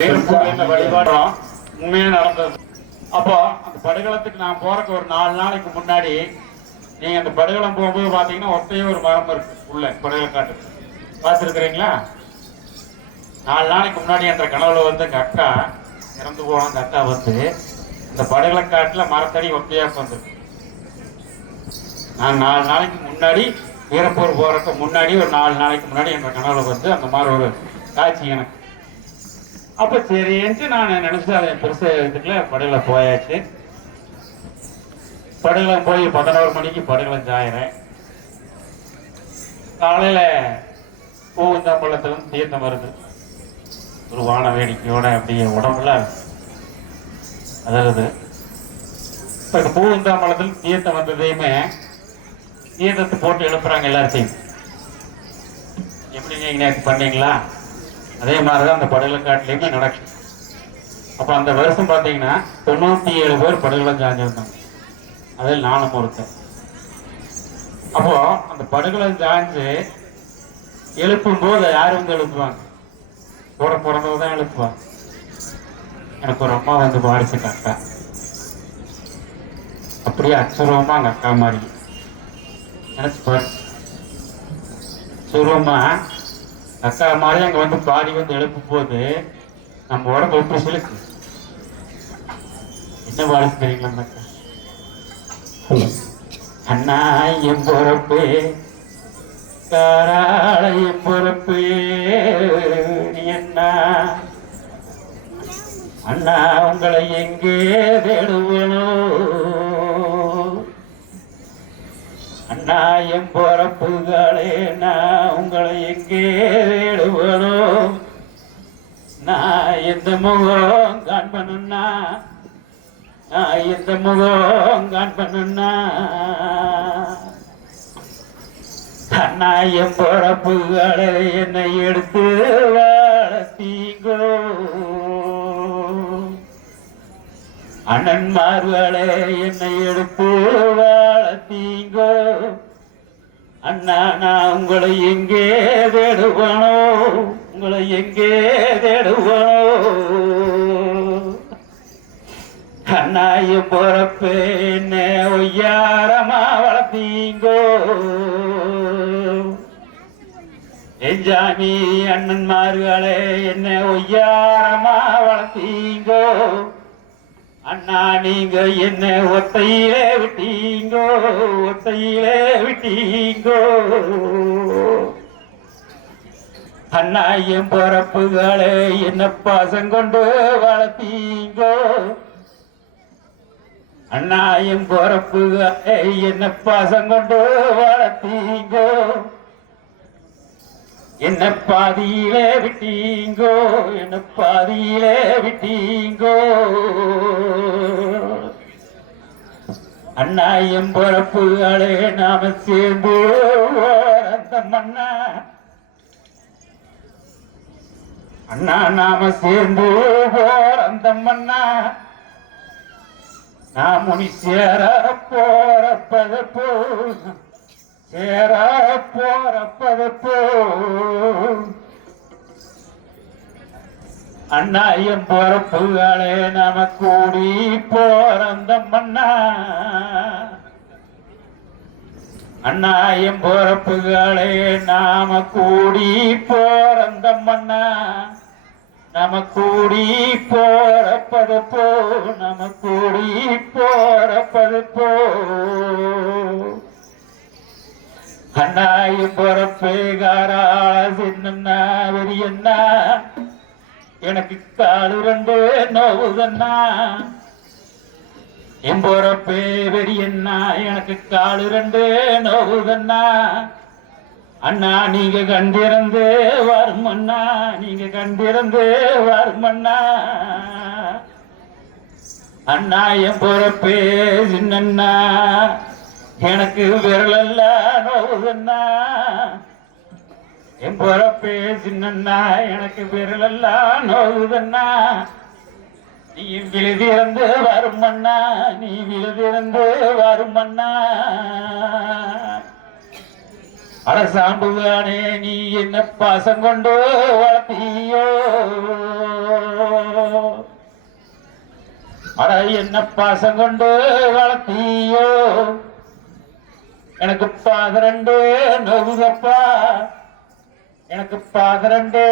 வழிபாடுறோம் உண்மையா நடந்தது அப்போ அந்த படுகளத்துக்கு நான் போறதுக்கு ஒரு நாலு நாளைக்கு முன்னாடி நீங்க அந்த படுகளம் போகும்போது பாத்தீங்கன்னா ஒத்தையே ஒரு மரம் இருக்கு உள்ள படுகளம் காட்டு பார்த்துருக்குறீங்களா நாலு நாளைக்கு முன்னாடி என்ற கனவுல வந்து எங்க அக்கா இறந்து போன அந்த அக்கா வந்து இந்த படுகளக்காட்டுல மரத்தடி ஒத்தையா உட்காந்துருக்கு நான் நாலு நாளைக்கு முன்னாடி வீரப்பூர் போறதுக்கு முன்னாடி ஒரு நாலு நாளைக்கு முன்னாடி என்ற கனவுல வந்து அந்த மாதிரி ஒரு காட்சி எனக்கு அப்ப சரின்ட்டு நான் நினைச்சு அதை பெருசாக எடுத்துக்கல. படகுல போயாச்சு. படகுல போய் பதினோரு மணிக்கு படகுல ஜாயிறேன் காலையில பூவந்தாம்பள்ளத்திலும் தீர்த்தம் வருது ஒரு வான வேடிக்கையோட அப்படியே உடம்புல அதாவது இப்ப இந்த பூவந்தாம்பள்ளத்தில் தீர்த்தம் வந்ததையுமே தீர்த்தத்தை போட்டு எழுப்புறாங்க எல்லாத்தையும் எப்படி நீங்க பண்ணீங்களா? அதே மாதிரிதான் அந்த படகுல நடக்கும் அப்போ அந்த வருஷம் பார்த்தீங்கன்னா தொண்ணூத்தி ஏழு பேர் படகுல சாஞ்சிருந்தாங்க அதில் நானும் ஒருத்தன். அப்போ அந்த படகுல சாஞ்சு எழுப்பும் போது யார் வந்து எழுப்புவாங்க? கூட பிறந்தவங்க தான் எழுப்புவாங்க. எனக்கு ஒரு அம்மா வந்து பாடிச்சுட்டு அக்கா அப்படியே அச்சுரமா அந்த அக்கா மாதிரி. எனக்கு பாரு. அக்கா மாதிரி அங்க வந்து பாடி வந்து எழுப்பும் போது நம்ம உடம்பு எப்படி சிலுக்கு என்ன பாடிச்சு தெரியுங்களா அந்த அக்கா? அண்ணா என் பொறுப்பு என் பொறுப்பு என்ன? அண்ணா உங்களை எங்கே தேடுவனோ? அண்ணா என் பொறப்புகளே நான் எங்கே தேடுவனோ நான் எந்த முகம் காண்பனுன்னா நான் எந்த முகம் காண்பனுன்னா அண்ணா என் என்னை எடுத்து வளர்த்தீங்கோ? அண்ணன்மார்களே என்னை எடுத்து அண்ணா நான் உங்களை எங்கே தேடுவானோ? உங்களை எங்கே தேடுவானோ? அண்ணா என் பொறப்பு என்ன ஒய்யாரமா வளர்த்தீங்கோ? எஞ்சாமி அண்ணன்மார்களே என்ன ஒய்யாரமா வளர்த்தீங்கோ? அண்ணா நீங்க என்ன ஒத்தையிலே விட்டீங்கோ? ஒத்தையிலே விட்டீங்கோ? அண்ணா என் பொறப்புகளே என்ன பாசம் கொண்டு வளர்த்தீங்கோ? அண்ணா என் பொறப்புகளே என்ன பாசம் கொண்டு வளர்த்தீங்கோ? என்ன பாதியிலே விட்டீங்கோ என்ன பாதியிலே விட்டீங்கோ. அண்ணா என் பொறப்புகளே நாம சேர்ந்து அந்த மண்ணா அண்ணா நாம சேர்ந்து போர் அந்த மண்ணா நான் முனி சேர போற போ சேர போறப்பதப்போ அண்ணா என் பொறப்புகளே நாம கூடி போறந்த மண்ணா அண்ணா. என் பொறப்புகளே நாம கூடி போறந்த மண்ணா நம கூடி போறப்பது போ நம கூடி போறப்பது போ அண்ணாயும் பொறப்பே காராள சின்ன வெறியண்ணா எனக்கு காலு ரெண்டு நோவுதண்ணா என் பொறப்பே வெறியண்ணா எனக்கு காலு ரெண்டு நோவுதண்ணா அண்ணா நீங்க கண்டிருந்து வருமண்ணா நீங்க கண்டிருந்து வருமண்ணா அண்ணா. அண்ணா என் பொறப்பே சின்னண்ணா. எனக்கு விரலல்ல நோவுதுன்னா என் பொறப்பே சின்னண்ணா எனக்கு விரலல்ல நோவுதுன்னா நீ விழுதிறந்து வருமண்ணா நீ விழுதிறந்து வருமண்ணா. அட சாம்புவானே நீ என்ன பாசம் கொண்டு வளர்த்தியோ? அட என்ன பாசம் கொண்டு வளர்த்தியோ? எனக்கு பாகரண்டே நவுதப்பா எனக்கு பாகரண்டே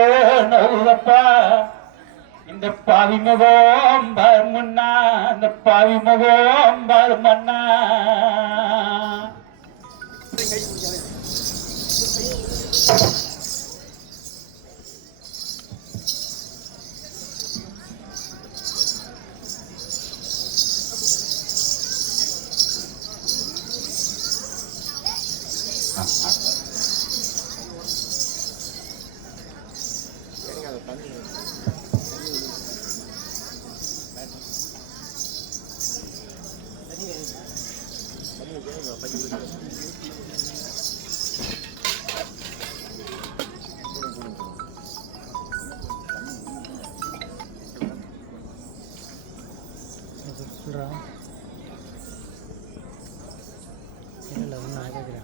நவுதப்பா இந்த பாவி முகம் பருமண்ணா இந்த பாவி முகம் மன்னா. சொல்கிறா இல்லை ஒன்றும் ஆகாதுடா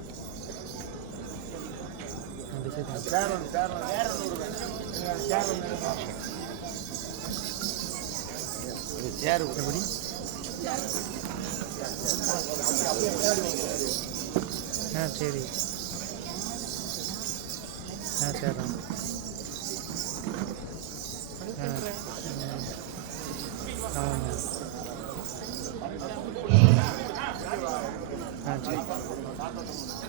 அந்த எப்படி? ஆ சரி. ஆ சரி ಆಗೋದು